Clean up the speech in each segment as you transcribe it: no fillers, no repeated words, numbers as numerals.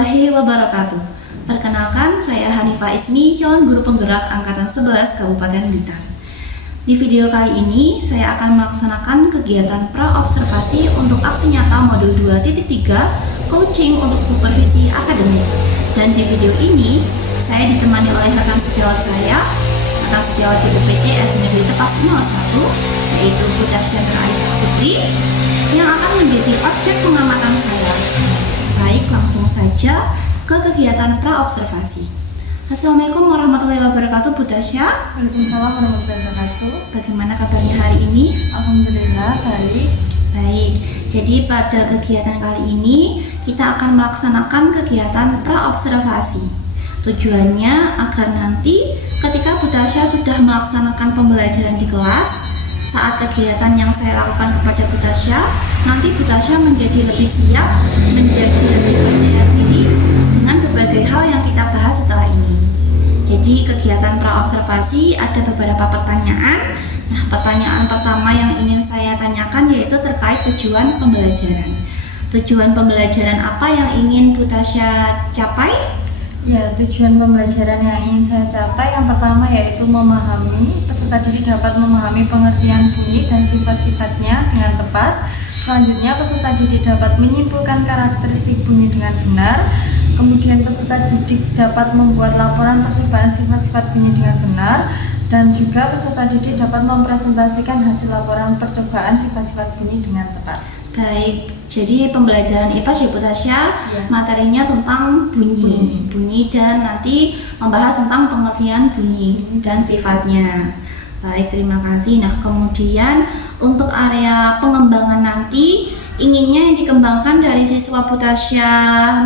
warahmatullahi wabarakatuh. Perkenalkan, saya Hanifah Ismi, calon guru penggerak Angkatan 11 Kabupaten Blitar. Di video kali ini, saya akan melaksanakan kegiatan pra-observasi untuk aksi nyata modul 2.3 coaching untuk supervisi akademik. Dan di video ini, saya ditemani oleh rekan sejawat saya, rekan sejawat di UPT SDNegeri Tepas 01, yaitu Butasya Nur Aisyah Putri, yang akan menjadi objek pengamatan saya. Baik, langsung saja ke kegiatan pra-observasi. Assalamualaikum warahmatullahi wabarakatuh, Butasya. Waalaikumsalam warahmatullahi wabarakatuh. Bagaimana kabarnya hari ini? Alhamdulillah baik. Baik, jadi pada kegiatan kali ini kita akan melaksanakan kegiatan pra-observasi. Tujuannya agar nanti ketika Butasya sudah melaksanakan pembelajaran di kelas, saat kegiatan yang saya lakukan kepada Butasya, nanti Butasya menjadi lebih siap, menjadi lebih percaya diri dengan berbagai hal yang kita bahas setelah ini. Jadi kegiatan pra-observasi ada beberapa pertanyaan. Nah, pertanyaan pertama yang ingin saya tanyakan yaitu terkait tujuan pembelajaran. Tujuan pembelajaran apa yang ingin Butasya capai? Ya, tujuan pembelajaran yang ingin saya capai yang pertama yaitu memahami, peserta didik dapat memahami pengertian bunyi dan sifat-sifatnya dengan tepat. Selanjutnya, peserta didik dapat menyimpulkan karakteristik bunyi dengan benar. Kemudian, peserta didik dapat membuat laporan percobaan sifat-sifat bunyi dengan benar. Dan juga peserta didik dapat mempresentasikan hasil laporan percobaan sifat-sifat bunyi dengan tepat. Baik, jadi pembelajaran IPA ya Butasya, materinya tentang bunyi dan nanti membahas tentang pengertian bunyi dan sifatnya. Baik, terima kasih. Nah, kemudian untuk area pengembangan nanti, inginnya yang dikembangkan dari siswa Butasya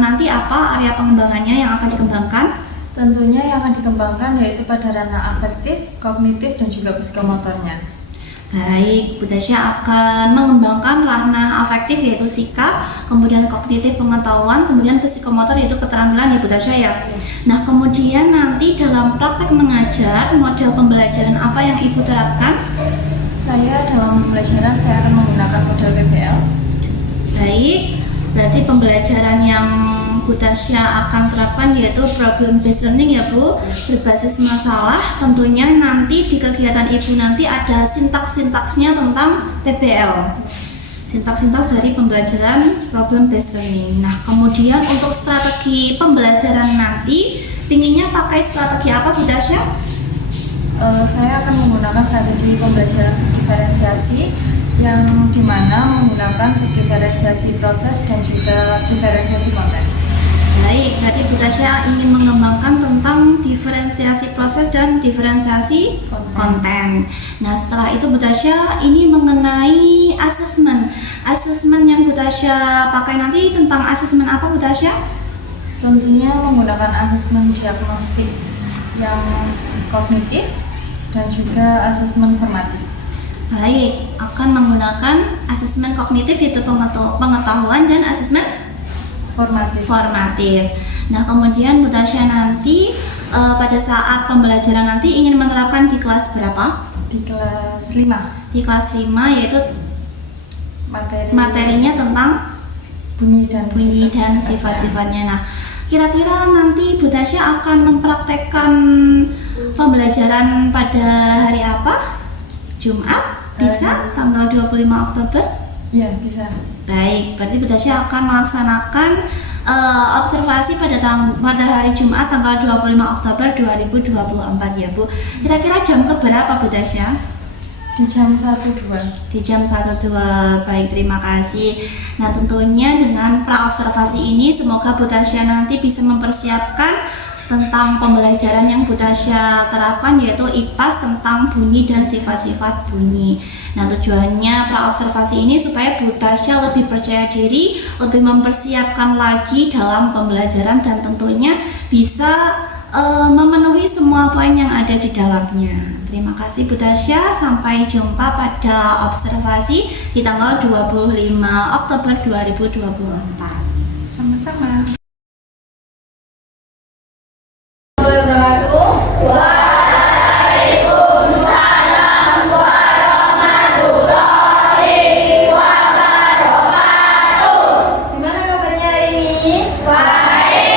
nanti apa area pengembangannya yang akan dikembangkan? Tentunya yang akan dikembangkan yaitu pada ranah afektif, kognitif, dan juga psikomotornya. Baik, Butasya akan mengembangkan ranah afektif yaitu sikap, kemudian kognitif pengetahuan, kemudian psikomotor yaitu keterampilan ya Butasya ya. Nah, kemudian nanti dalam praktek mengajar, model pembelajaran apa yang Ibu terapkan? Saya dalam pembelajaran saya akan menggunakan model PBL. Baik, berarti pembelajaran yang Butasya akan terapkan yaitu problem based learning ya Bu, berbasis masalah. Tentunya nanti di kegiatan Ibu nanti ada sintaks-sintaksnya tentang PBL, sintaks-sintaks dari pembelajaran problem based learning. Nah, kemudian untuk strategi pembelajaran nanti pinginnya pakai strategi apa Butasya? Saya akan menggunakan strategi pembelajaran diferensiasi yang dimana menggunakan diferensiasi proses dan juga diferensiasi konten. Baik, berarti Butasya ingin mengembangkan tentang diferensiasi proses dan diferensiasi konten. Nah, setelah itu Butasya ini mengenai asesmen. Asesmen yang Butasya pakai nanti tentang asesmen apa Butasya? Tentunya menggunakan asesmen diagnostik yang kognitif dan juga asesmen formatif. Baik, akan menggunakan asesmen kognitif yaitu pengetahuan dan asesmen formatif. Nah, kemudian Butasya nanti pada saat pembelajaran nanti ingin menerapkan di kelas berapa? Di kelas 5. Di kelas 5 yaitu materinya tentang bunyi dan sifat-sifatnya. Nah, kira-kira nanti Butasya akan mempraktekkan pembelajaran pada hari apa? Jumat? Bisa? Tanggal 25 Oktober? Ya, bisa. Baik, berarti Butasya akan melaksanakan observasi pada hari Jumat tanggal 25 Oktober 2024 ya Bu. Kira-kira jam keberapa Butasya? Di jam 1-2. Di jam 1-2. Baik, terima kasih. Nah, tentunya dengan pra-observasi ini semoga Butasya nanti bisa mempersiapkan tentang pembelajaran yang Butasya terapkan yaitu IPAS tentang bunyi dan sifat-sifat bunyi. Nah, tujuannya pra-observasi ini supaya Butasya lebih percaya diri, lebih mempersiapkan lagi dalam pembelajaran dan tentunya bisa memenuhi semua poin yang ada di dalamnya. Terima kasih Butasya, sampai jumpa pada observasi di tanggal 25 Oktober 2024. Sama-sama. Gimana kabarnya hari ini? Baik.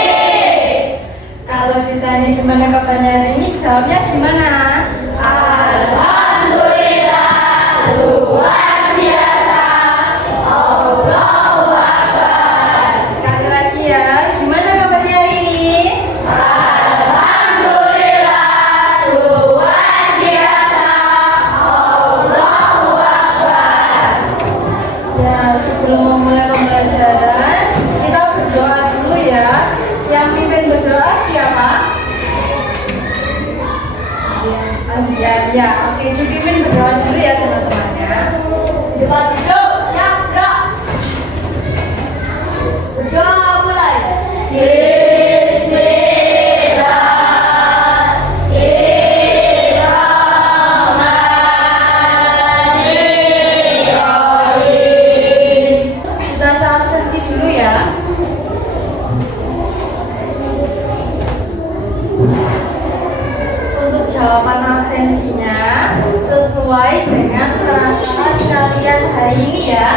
pelajaran, kita berdoa dulu ya. Yang pimpin berdoa siapa? Ya. Oke, itu pimpin berdoa dulu ya teman-teman ya. Depan duduk, siap, gerak. Berdoa mulai. Kita salam sensi dulu ya. Untuk jawaban absensinya sesuai dengan perasaan kalian hari ini ya.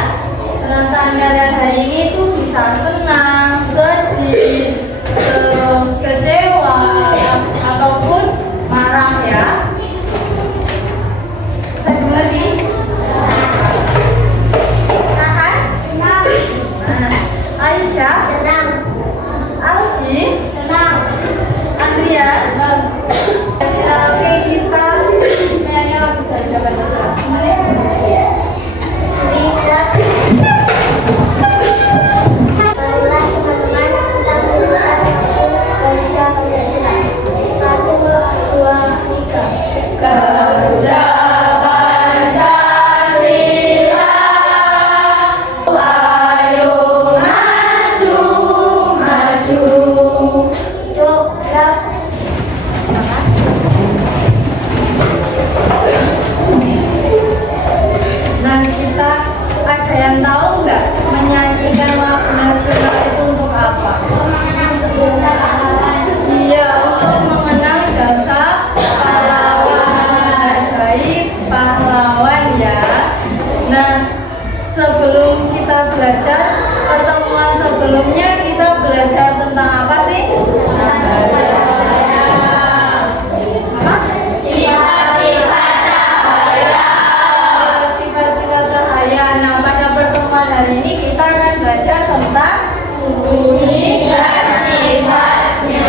Perasaan kalian hari ini itu bisa senang, sedih, terus kecewa, ataupun marah ya. Saya kembali. Nahan? Senang. Aisyah? Senang. Aldi? Senang. Andrea? Oke, kita kayaknya lagu belajar bahasa. Baiklah teman-teman, kita melakukan Garuda Pancasila. 1, 2, 3. Garuda Pancasila, ayo maju, maju. Yuk, gerak. Nah, kita ada yang tahu nggak menyanyikan lagu nasional itu untuk apa? Iya, untuk mengenang jasa pahlawan, baik pahlawan ya. Nah, sebelum kita belajar, pertemuan sebelumnya kita belajar tentang apa sih? Sifat-sifat cahaya. Nah, pada pertemuan hari ini kita akan belajar tentang bunyi dan sifatnya.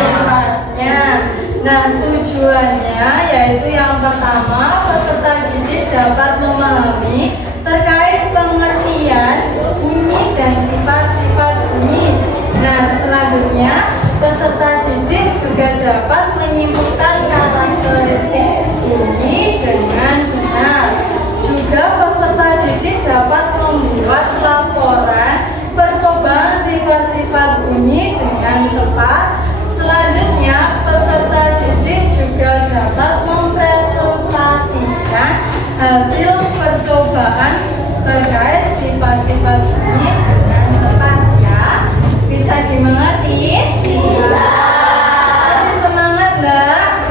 Nah, tujuannya yaitu yang pertama, peserta didik dapat memahami terkait pengertian bunyi dan sifat-sifat bunyi. Nah, selanjutnya peserta didik juga dapat menyimpulkan karakteristik bunyi dengan benar. Juga peserta didik dapat membuat laporan percobaan sifat-sifat bunyi dengan tepat. Selanjutnya, peserta didik juga dapat mempresentasikan hasil percobaan terkait sifat-sifat bunyi dengan tepat ya. Bisa dimengerti? Bisa. Masih semangat nggak?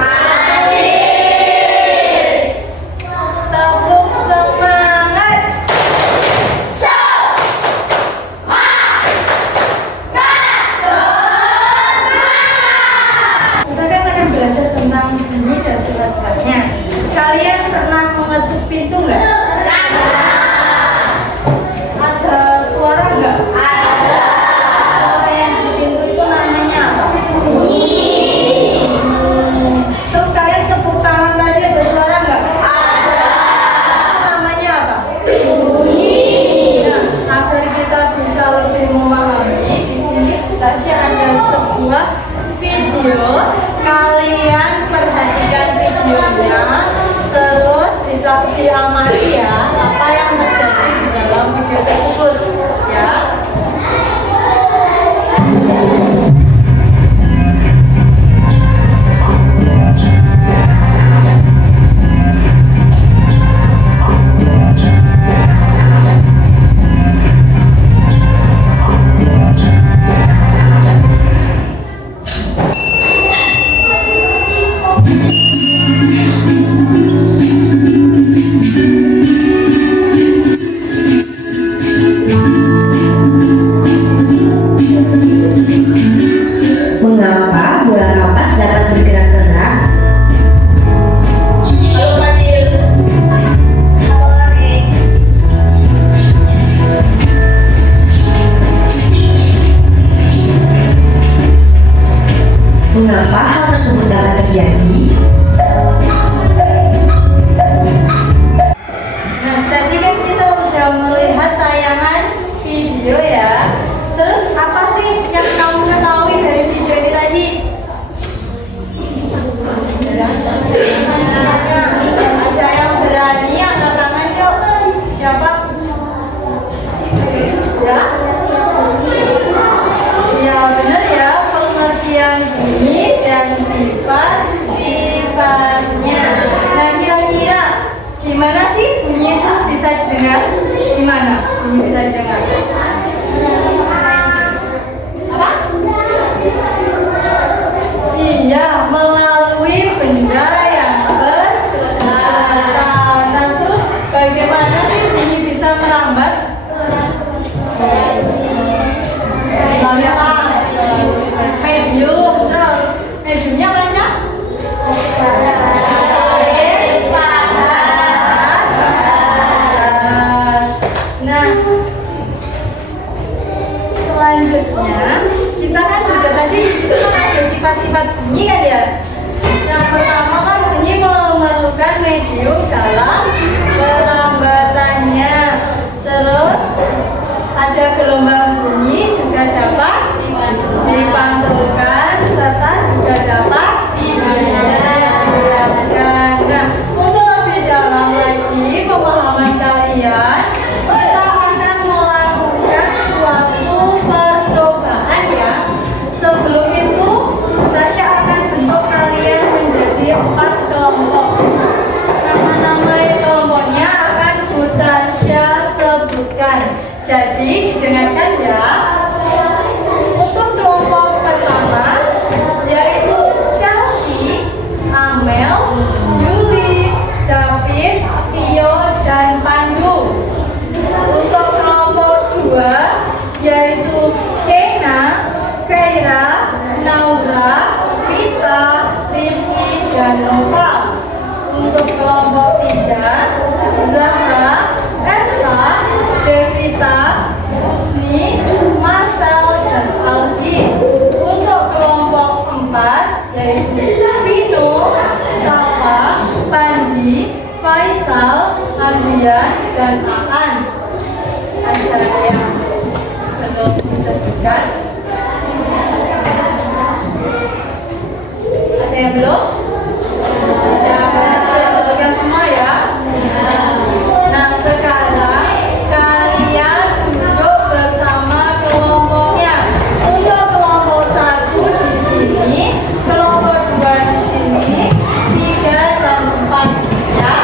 Tepuk semangat. Kita kan akan belajar tentang bunyi dan sifat-sifatnya. Kalian pernah mengetuk pintu nggak? Ada suara nggak? Ada. Suara yang di pintu itu namanya apa? Bunyi. Terus kalian tepuk tangan tadi ada suara nggak? Ada. Itu namanya apa? Bunyi. Nah, agar kita bisa lebih memahami, di sini Tasya ada sebuah video. Kalian perhatikan videonya, terus diamati ya apa yang terjadi di dalam video tersebut ya. Ya? Ya benar ya, pengertian bunyi dan sifat-sifatnya. Nah kira-kira gimana sih bunyi itu bisa didengar? Gimana bunyi bisa didengar? Apa? Iya, melalui benda yang bergetar. Nah terus bagaimana sih bunyi bisa merambat? Medium, terus mediumnya apa? Nah, selanjutnya kita kan juga tadi di situ kan ada sifat-sifat bunyi kan ya. Yang pertama kan bunyi memerlukan medium dalam perambatannya. Terus ada gelombang bunyi juga dapat dipantulkan serta juga dapat dijelaskan. Nah, untuk lebih dalam lagi pemahaman kalian, kita akan melakukan suatu percobaan ya. Sebelum itu, Tasya akan bentuk kalian menjadi 4 kelompok. Nama-nama kelompoknya akan Bu Tasya sebutkan. Jadi didengarkan ya. Untuk kelompok pertama yaitu Chelsea, Amel, Yuli, David, Tio, dan Pandu. Untuk kelompok kedua yaitu Kena, Keira, Naura, Pita, Rizky, dan Nova. Untuk kelompok tiga Zahra, Elsa, Devita, Husni, Marcel, dan Aldi. Untuk kelompok 4 yaitu Vino, Safa, Panji, Faisal, Andrian, dan Aan. Ada yang belum disebutkan? Ada yang belum? Ada sudah disebutkan semua ya? Nah sekarang kalian duduk bersama kelompoknya. Untuk kelompok 1 di sini, kelompok 2 di sini, 3 dan 4 ya.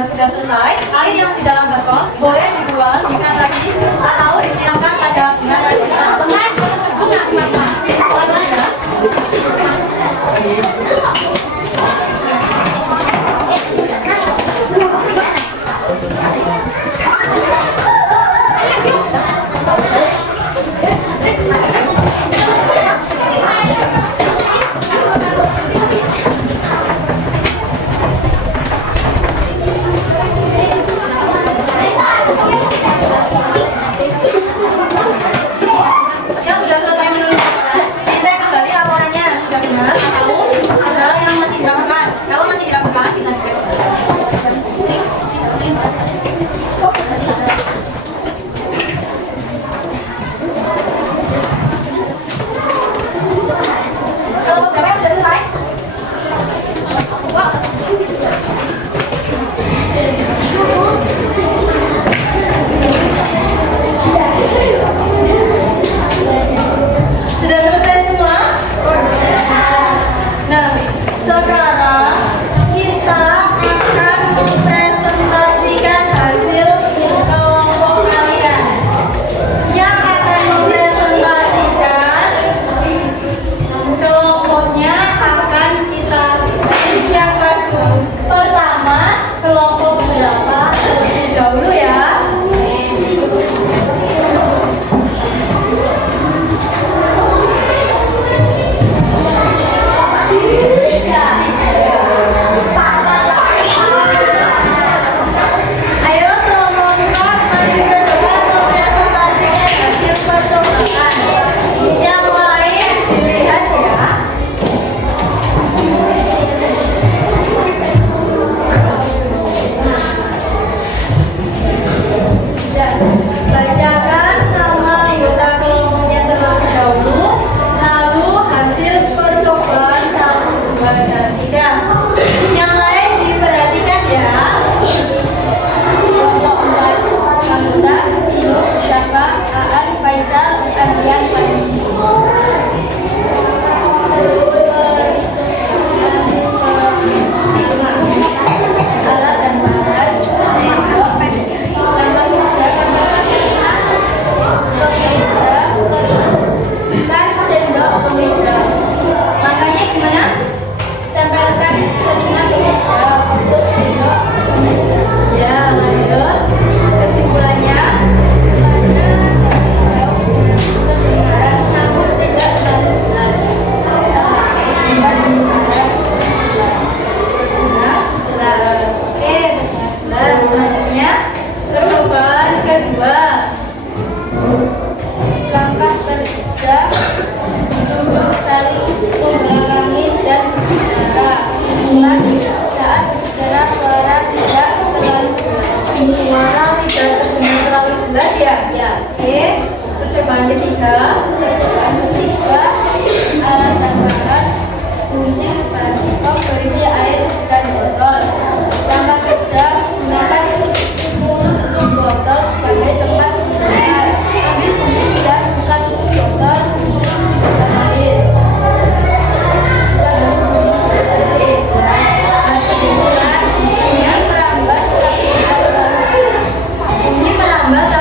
Sudah selesai, air yang di dalam baskom boleh dibuang, diikat lagi, atau disiramkan pada bunga Mbak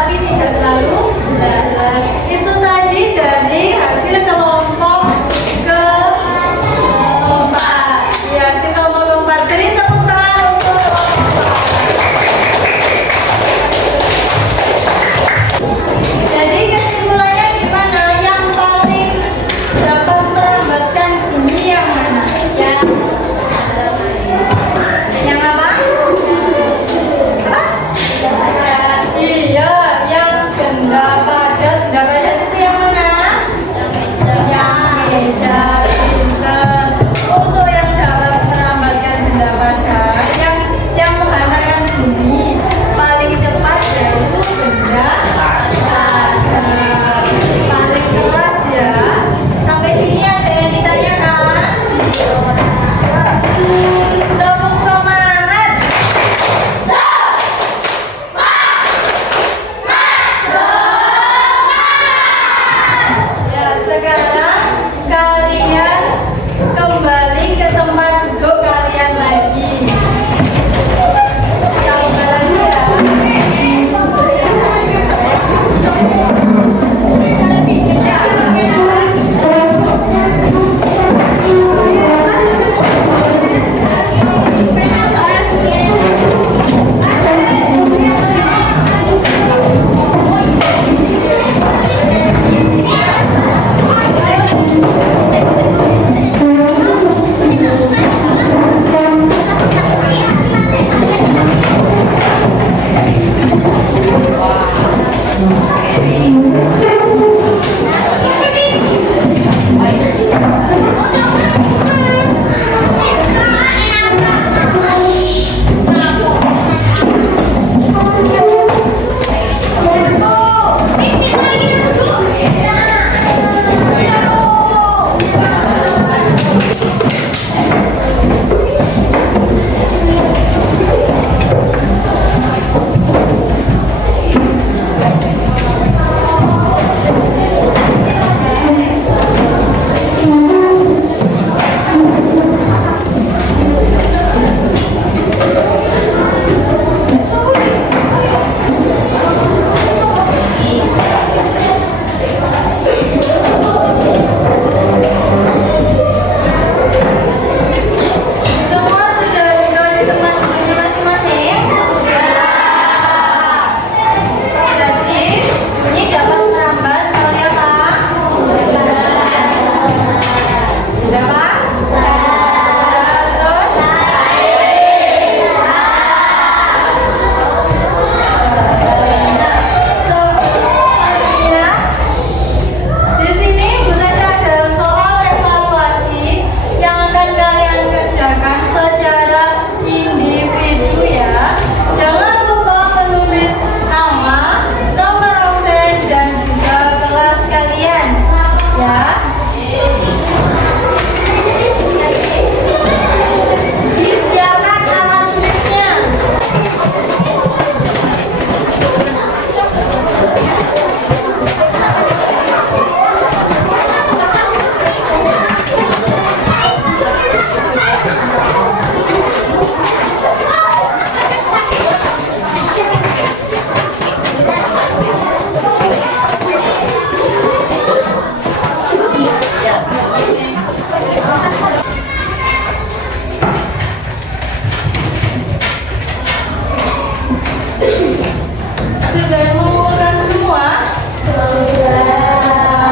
Sudah mengumpulkan semua?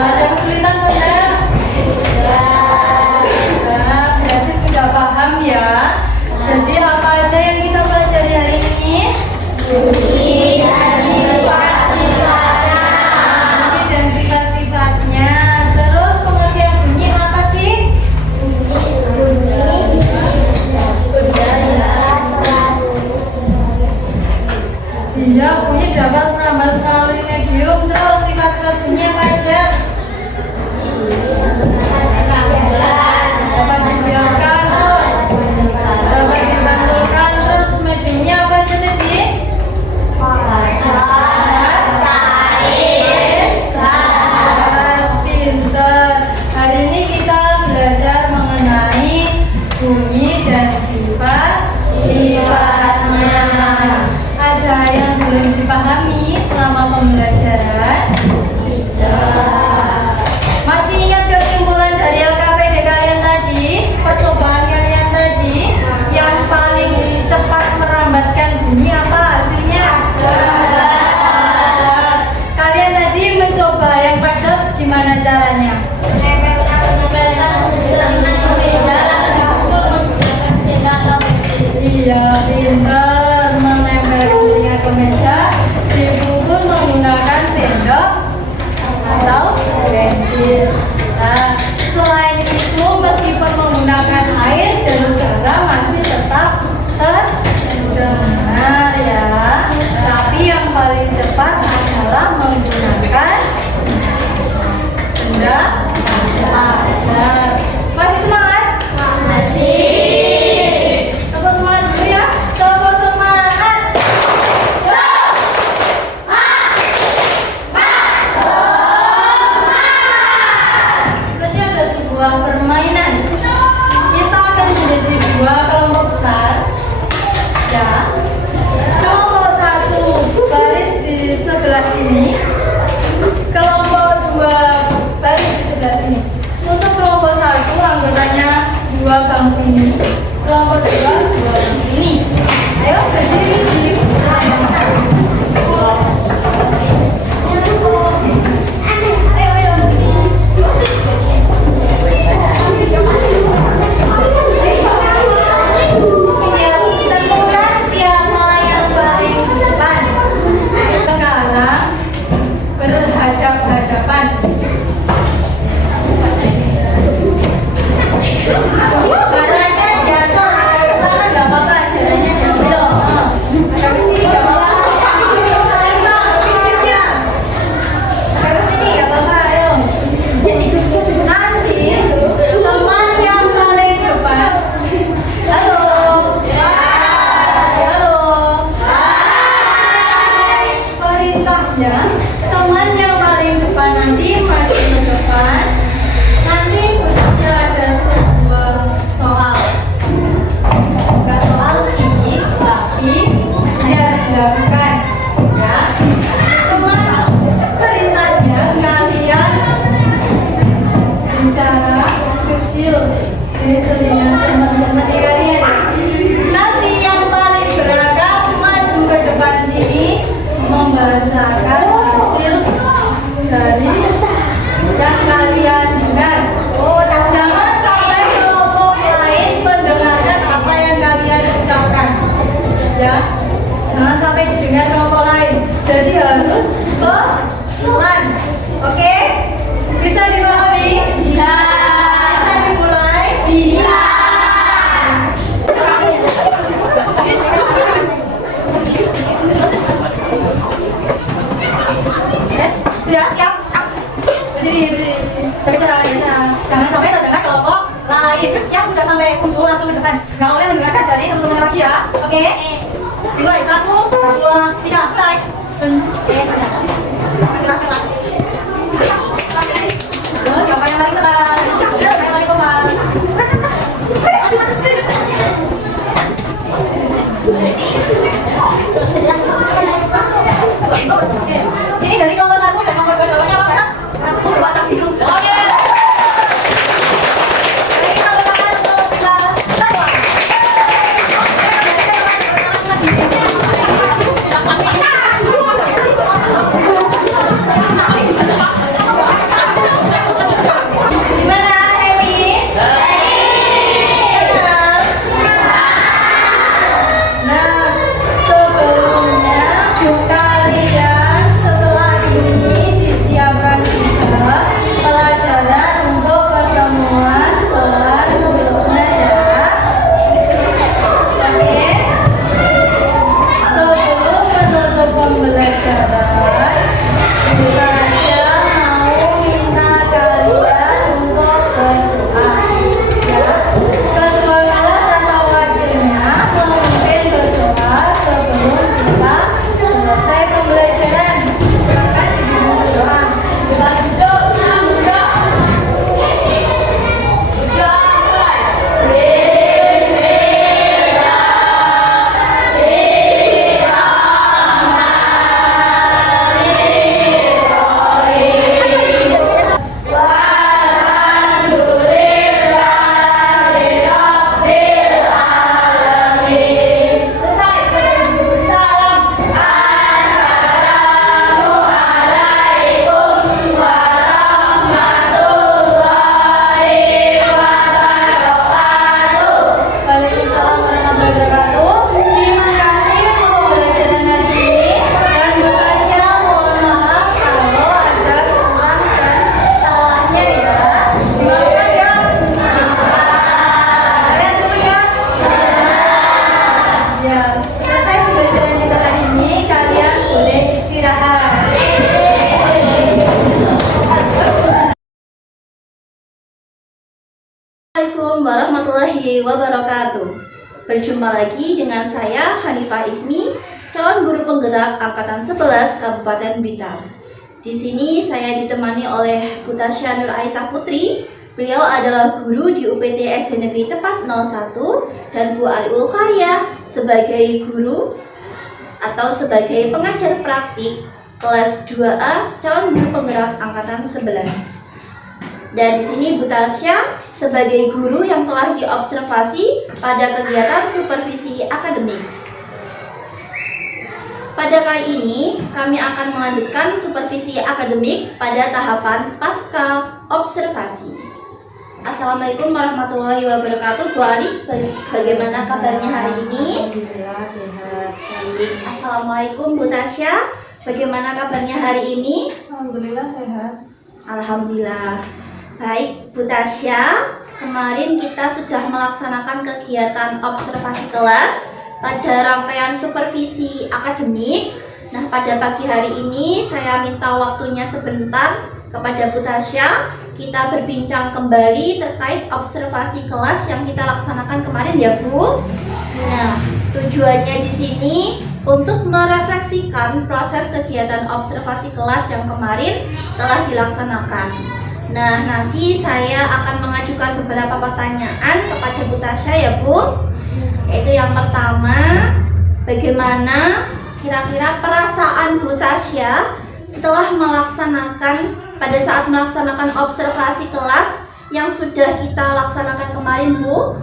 Ada kesulitan bunda? Berarti sudah paham ya. Jadi apa aja yang kita pelajari hari ini? Bunyi dan sifat-sifatnya. Terus pengertian bunyi apa sih? Iya, bunyi dapat merambat melalui medium. Terus sifat-sifat bunyi apa aja? Dapat dibiaskan, terus dapat dipantulkan, terus mediumnya apa aja tadi? Pinter. Hari ini kita belajar mengenai bunyi dan sifat-sifatnya. Ada yang belum dipahami selama pembelajaran? Masih ingat kesimpulan dari LKPD kalian tadi? Percobaan kalian tadi? Yang paling cepat merambatkan bunyi apa hasilnya? Kalian tadi mencoba yang padat gimana caranya? Iya, pintar. Menempel telinga ke meja, dipukul menggunakan sendok atau pensil. Nah, selain itu meskipun menggunakan air dan udara masih tetap terdengar ya. Tapi yang paling cepat adalah menggunakan benda padat. Masih semangat? Tepuk semangat dulu ya. Tepuk semangat. Terusnya ada sebuah permainan. Kita akan menjadi dua kelompok besar. Ya. Kelompok satu baris di sebelah sini. Kelompok dua baris di sebelah sini. Untuk kelompok satu anggotanya dua bangku ini. Kelompok dua bangku ini. Ayo berdiri di ayo sini. Siap, tentukan siapa yang paling depan. Sekarang berhadap-hadapan. Caranya diatur agak ke sana nggak apa-apa. Caranya diatur. Agak ke sini nggak apa-apa. Kecilnya. Agak ke sini nggak apa-apa. Ayo. Nanti teman yang paling depan. Halo. Halo. Perintahnya teman yang paling depan nanti maju ke depan. Nanti berikutnya ada sebuah soal. Bukan soal sih, tapi harus dilakukan. Ya. Cuma perintahnya kalian bicara kecil di telinga teman-teman kalian. Nanti yang paling belakang maju ke depan sini membacakan hasil dari yang kalian dengar. Jangan sampai kelompok lain mendengarkan apa yang kalian ucapkan. Ya, jangan sampai didengar kelompok lain. Jadi harus pelan. Oke? Bisa dipahami? Bisa. Bisa dimulai? Bisa. Siap. Berdiri. Jangan sampai terdengar kelompok lain yang sudah sampai muncul langsung ke depan. Nggak boleh mendengarkan dari teman-teman lagi ya. Oke? Dimulai 1, 2, 3, mulai. Kelas. Siapa yang paling keras? Siapa yang paling kompak? Ini dari nomor 1 dan nomor 2 jawabannya apa? 1, 2, 3. Oke. Jadi kalau kalian untuk kelas 2. pelajaran, Bu Tasya mau minta kalian untuk berdoa. Ya, ketua kelas atau wakilnya memimpin berdoa sebelum kita selesai pembelajaran. Silakan ibu berdoa. Waalaikumsalam warahmatullahi wabarakatuh. Terima kasih untuk pembelajaran hari ini. Dan Bu Tasya mohon maaf kalau ada kekurangan dan salahnya ya. Dimaafkan ya? Kalian semangat? Ya, selesai pembelajaran kita hari ini, kalian boleh istirahat. Assalamualaikum warahmatullahi wabarakatuh. Berjumpa lagi dengan saya Hanifah Ismi, calon guru penggerak angkatan 11 Kabupaten Blitar. Di sini saya ditemani oleh Bu Tasya Nur Aisyah Putri. Beliau adalah guru di UPT SD Negeri Tepas 01 dan Bu Aliul Kharia sebagai guru atau sebagai pengajar praktik kelas 2A calon guru penggerak angkatan 11. Dan di sini Bu Tasya sebagai guru yang telah diobservasi pada kegiatan supervisi akademik. Pada kali ini kami akan melanjutkan supervisi akademik pada tahapan pasca observasi. Assalamualaikum warahmatullahi wabarakatuh. Bu Ali, bagaimana kabarnya hari ini? Alhamdulillah sehat. Baik. Assalamualaikum Bu Tasya, bagaimana kabarnya hari ini? Alhamdulillah sehat. Alhamdulillah. Baik, Bu Tasya, kemarin kita sudah melaksanakan kegiatan observasi kelas pada rangkaian supervisi akademik. Nah, pada pagi hari ini saya minta waktunya sebentar kepada Bu Tasya. Kita berbincang kembali terkait observasi kelas yang kita laksanakan kemarin ya, Bu. Nah, tujuannya di sini untuk merefleksikan proses kegiatan observasi kelas yang kemarin telah dilaksanakan. Nah, nanti saya akan mengajukan beberapa pertanyaan kepada Bu Tasya ya, Bu. Yaitu yang pertama, bagaimana kira-kira perasaan Bu Tasya setelah pada saat melaksanakan observasi kelas yang sudah kita laksanakan kemarin, Bu?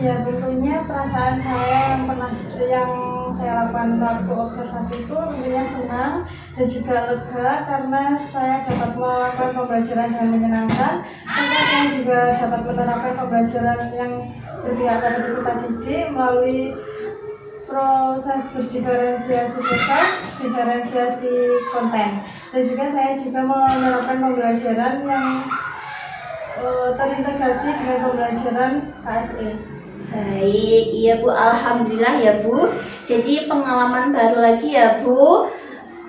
Ya, tentunya perasaan saya yang saya lakukan waktu observasi itu tentunya senang dan juga lega karena saya dapat melakukan pembelajaran dengan menyenangkan, serta saya juga dapat menerapkan pembelajaran yang berpihak pada peserta didik melalui proses berdiferensiasi konten, dan juga saya juga menerapkan pembelajaran yang terintegrasi dengan pembelajaran KSE. Baik, iya Bu, alhamdulillah ya Bu. Jadi pengalaman baru lagi ya Bu.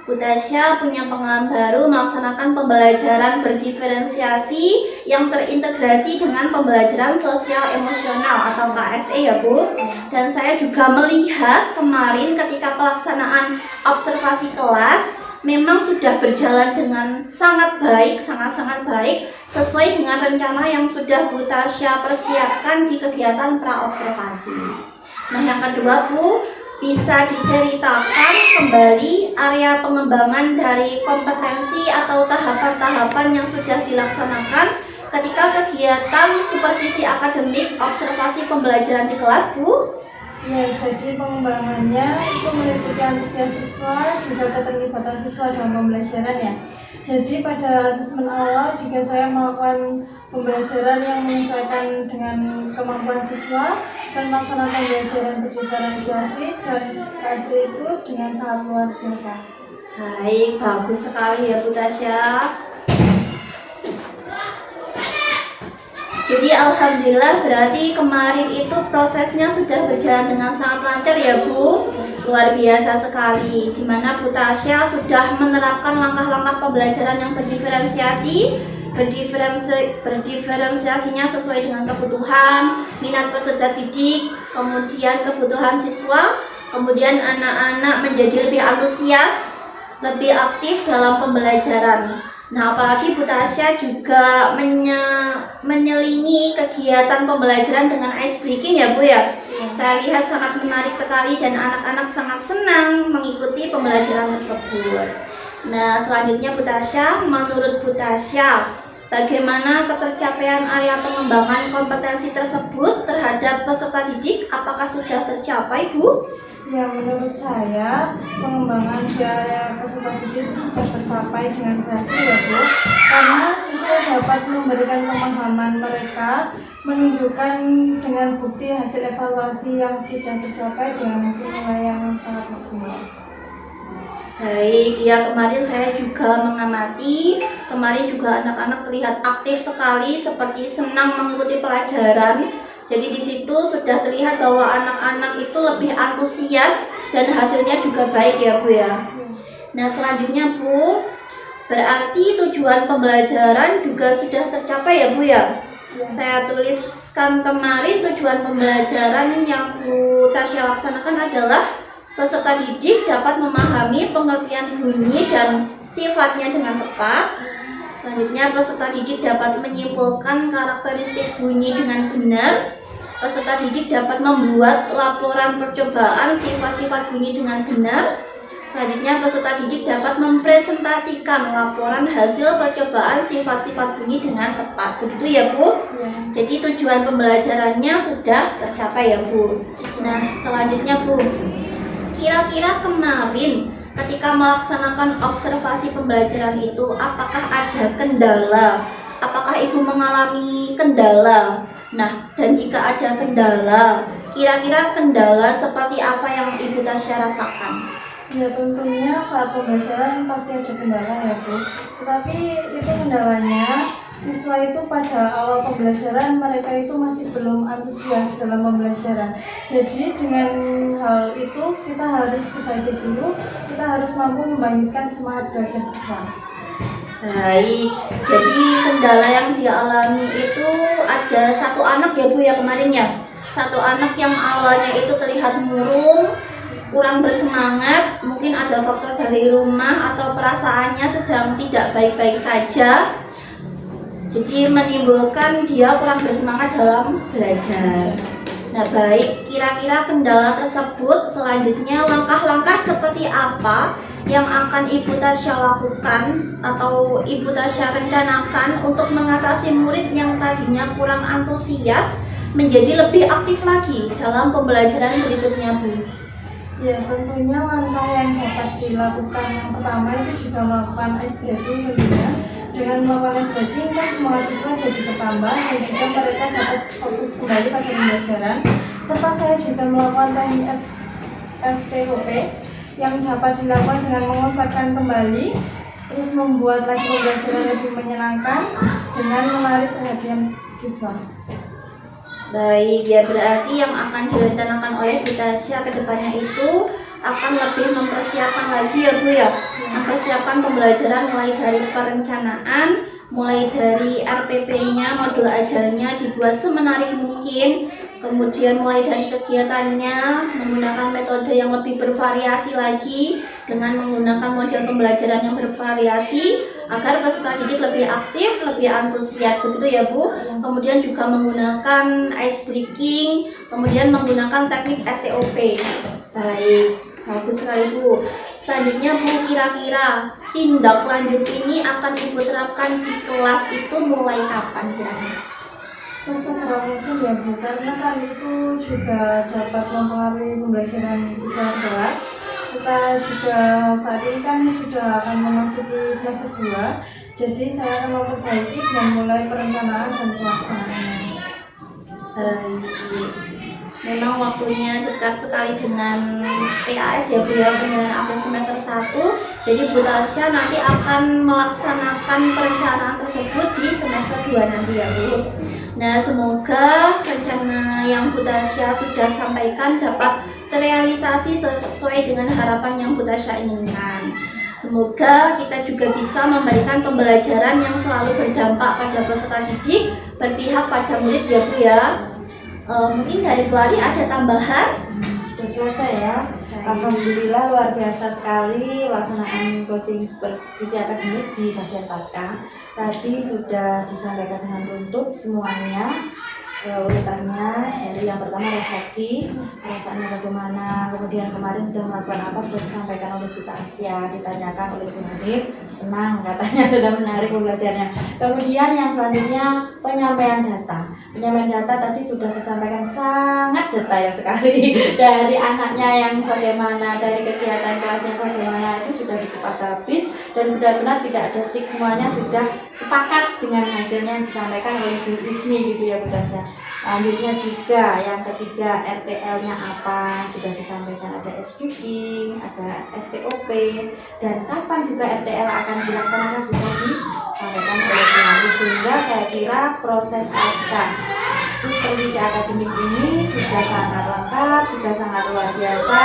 Bu Tasya punya pengalaman baru melaksanakan pembelajaran berdiferensiasi yang terintegrasi dengan pembelajaran sosial emosional atau KSE ya Bu. Dan saya juga melihat kemarin ketika pelaksanaan observasi kelas memang sudah berjalan dengan sangat baik, sangat-sangat baik sesuai dengan rencana yang sudah Bu Tasya persiapkan di kegiatan pra-observasi. Nah, yang kedua Bu, bisa diceritakan kembali area pengembangan dari kompetensi atau tahapan-tahapan yang sudah dilaksanakan ketika kegiatan supervisi akademik observasi pembelajaran di kelas, Bu? Ya, jadi pengembangannya itu meliputi antusias siswa, juga keterlibatan siswa dalam pembelajaran ya. Jadi pada asesmen awal juga saya melakukan pembelajaran yang menyesuaikan dengan kemampuan siswa dan melaksanakan pembelajaran berdiferensiasi dan KSE itu dengan sangat luar biasa. Baik, bagus sekali ya Bu Tasya. Jadi alhamdulillah berarti kemarin itu prosesnya sudah berjalan dengan sangat lancar ya Bu. luar biasa sekali, di mana Bu Tasya sudah menerapkan langkah-langkah pembelajaran yang berdiferensiasinya sesuai dengan kebutuhan, minat peserta didik, kemudian kebutuhan siswa, kemudian anak-anak menjadi lebih antusias, lebih aktif dalam pembelajaran. Nah, apalagi Bu Tasya juga menyelingi kegiatan pembelajaran dengan ice breaking ya Bu ya. Saya lihat sangat menarik sekali dan anak-anak sangat senang mengikuti pembelajaran tersebut. Nah, selanjutnya Bu Tasya, menurut Bu Tasya, bagaimana ketercapaian area pengembangan kompetensi tersebut terhadap peserta didik? Apakah sudah tercapai Bu? Ya, menurut saya pengembangan di area peserta didik itu sudah tercapai dengan berhasil ya Bu, karena siswa dapat memberikan pemahaman mereka, menunjukkan dengan bukti hasil evaluasi yang sudah tercapai dengan hasil nilai yang sangat maksimal. Baik, ya kemarin saya juga mengamati, kemarin juga anak-anak terlihat aktif sekali, seperti senang mengikuti pelajaran. Jadi di situ sudah terlihat bahwa anak-anak itu lebih antusias dan hasilnya juga baik ya Bu ya. Nah, selanjutnya Bu, berarti tujuan pembelajaran juga sudah tercapai ya Bu ya. Saya tuliskan kemarin tujuan pembelajaran yang Bu Tasya laksanakan adalah peserta didik dapat memahami pengertian bunyi dan sifatnya dengan tepat. Selanjutnya, peserta didik dapat menyimpulkan karakteristik bunyi dengan benar. Peserta didik dapat membuat laporan percobaan sifat-sifat bunyi dengan benar. Selanjutnya, peserta didik dapat mempresentasikan laporan hasil percobaan sifat-sifat bunyi dengan tepat. Begitu ya Bu? Jadi tujuan pembelajarannya sudah tercapai ya Bu. Nah, selanjutnya Bu, kira-kira kemarin ketika melaksanakan observasi pembelajaran itu, apakah ada kendala? Apakah Ibu mengalami kendala? Nah, dan jika ada kendala, kira-kira kendala seperti apa yang Ibu Tasya rasakan? Ya, tentunya saat pembelajaran pasti ada kendala ya Bu, tetapi itu kendalanya siswa itu pada awal pembelajaran mereka itu masih belum antusias dalam pembelajaran. Jadi dengan hal itu kita harus sebagai guru, kita harus mampu membangkitkan semangat belajar siswa. Baik, jadi kendala yang dialami itu ada satu anak ya Bu ya kemarin ya. Satu anak yang awalnya itu terlihat murung, kurang bersemangat, mungkin ada faktor dari rumah atau perasaannya sedang tidak baik-baik saja. Jadi menimbulkan dia kurang bersemangat dalam belajar. Nah, baik, kira-kira kendala tersebut selanjutnya langkah-langkah seperti apa yang akan Ibu Tasya lakukan atau Ibu Tasya rencanakan untuk mengatasi murid yang tadinya kurang antusias menjadi lebih aktif lagi dalam pembelajaran berikutnya Bu? Ya, tentunya langkah yang dapat dilakukan yang pertama itu juga melakukan ice breaking tentunya. Dengan melakukan ice breaking kan semangat siswa jadi bertambah dan juga mereka dapat fokus kembali pada pembelajaran. Serta saya juga melakukan teknik STOP yang dapat dilakukan dengan mengusahakan kembali, terus membuat lagi pembelajaran lebih menyenangkan dengan menarik perhatian siswa. Baik, ya berarti yang akan direncanakan oleh Bu Tasya ke depannya itu akan lebih mempersiapkan lagi ya Bu ya. Mempersiapkan pembelajaran mulai dari perencanaan, mulai dari RPP-nya, modul ajarnya dibuat semenarik mungkin. Kemudian mulai dari kegiatannya menggunakan metode yang lebih bervariasi lagi dengan menggunakan model pembelajaran yang bervariasi agar peserta didik lebih aktif, lebih antusias, begitu ya Bu. Kemudian juga menggunakan ice breaking, kemudian menggunakan teknik STOP. Baik, bagus sekali Bu. Selanjutnya Bu, kira-kira tindak lanjut ini akan Ibu terapkan di kelas itu mulai kapan kira-kira? Sesegera mungkin ya Bu, karena kan itu juga dapat mempengaruhi pembelajaran siswa kelas. Serta juga saat ini kan sudah akan memasuki semester 2, jadi saya akan memperbaiki dan mulai perencanaan dan pelaksanaannya. Memang waktunya dekat sekali dengan PAS ya Bu ya, dengan akhir semester 1. Jadi Bu Tasya nanti akan melaksanakan perencanaan tersebut di semester 2 nanti ya Bu. Nah, semoga rencana yang Bu Tasya sudah sampaikan dapat terrealisasi sesuai dengan harapan yang Bu Tasya inginkan. Semoga kita juga bisa memberikan pembelajaran yang selalu berdampak pada peserta didik, berpihak pada murid ya Bu ya. Mungkin dari Bu Ali ada tambahan? Sudah selesai ya. Alhamdulillah luar biasa sekali pelaksanaan coaching supervisi akademik di bagian pasca. Tadi sudah disampaikan dengan runtut semuanya, urutannya dari yang pertama refleksi, perasaannya bagaimana, kemudian kemarin sudah melakukan apa sudah disampaikan oleh Bu Tasya, ditanyakan oleh Bu Hanif, tenang katanya sudah menarik pembelajarannya. Kemudian yang selanjutnya penyampaian data. Penyampaian data tadi sudah disampaikan sangat detail sekali dari anaknya yang bagaimana, dari kegiatan kelasnya bagaimana, itu sudah dikupas habis dan benar-benar tidak ada sik, semuanya sudah sepakat dengan hasilnya yang disampaikan oleh Bu Ismi gitu ya Bu Tasya. Selanjutnya juga yang ketiga RTL-nya apa sudah disampaikan, ada SQing, ada STOP, dan kapan juga RTL akan dilaksanakan sudah disampaikan oleh Bu Hanif, sehingga saya kira proses pasca supervisi akademik ini sudah sangat lengkap, sudah sangat luar biasa.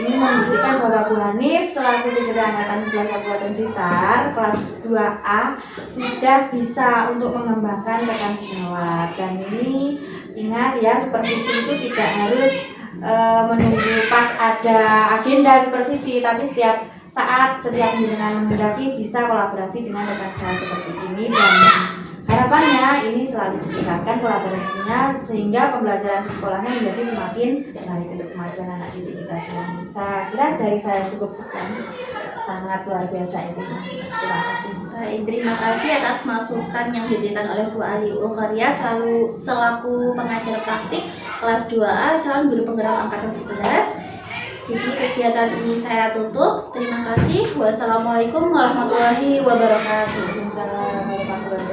Ini membuktikan bahwa Bu Hanif selaku Sekda Angkatan 11 Kabupaten Blitar kelas 2A sudah bisa untuk mengembangkan rekan sejawat. Dan ini ingat ya, supervisi itu tidak harus menunggu pas ada agenda supervisi, tapi setiap saat, setiap dengan menghendaki bisa kolaborasi dengan rekan sejawat seperti ini. Dan harapannya ini selalu ditingkatkan kolaborasinya sehingga pembelajaran di sekolahnya menjadi semakin baik untuk kemajuan anak didik kita semua. Saya kira dari saya cukup sekian, sangat luar biasa itu. Terima kasih. Baik, terima kasih atas masukan yang diberikan oleh Bu Ali Ulkharia selaku pengajar praktik kelas 2A calon guru penggerak angkatan 11. Jadi kegiatan ini saya tutup. Terima kasih. Wassalamualaikum warahmatullahi wabarakatuh. Waalaikumsalam warahmatullahi wabarakatuh.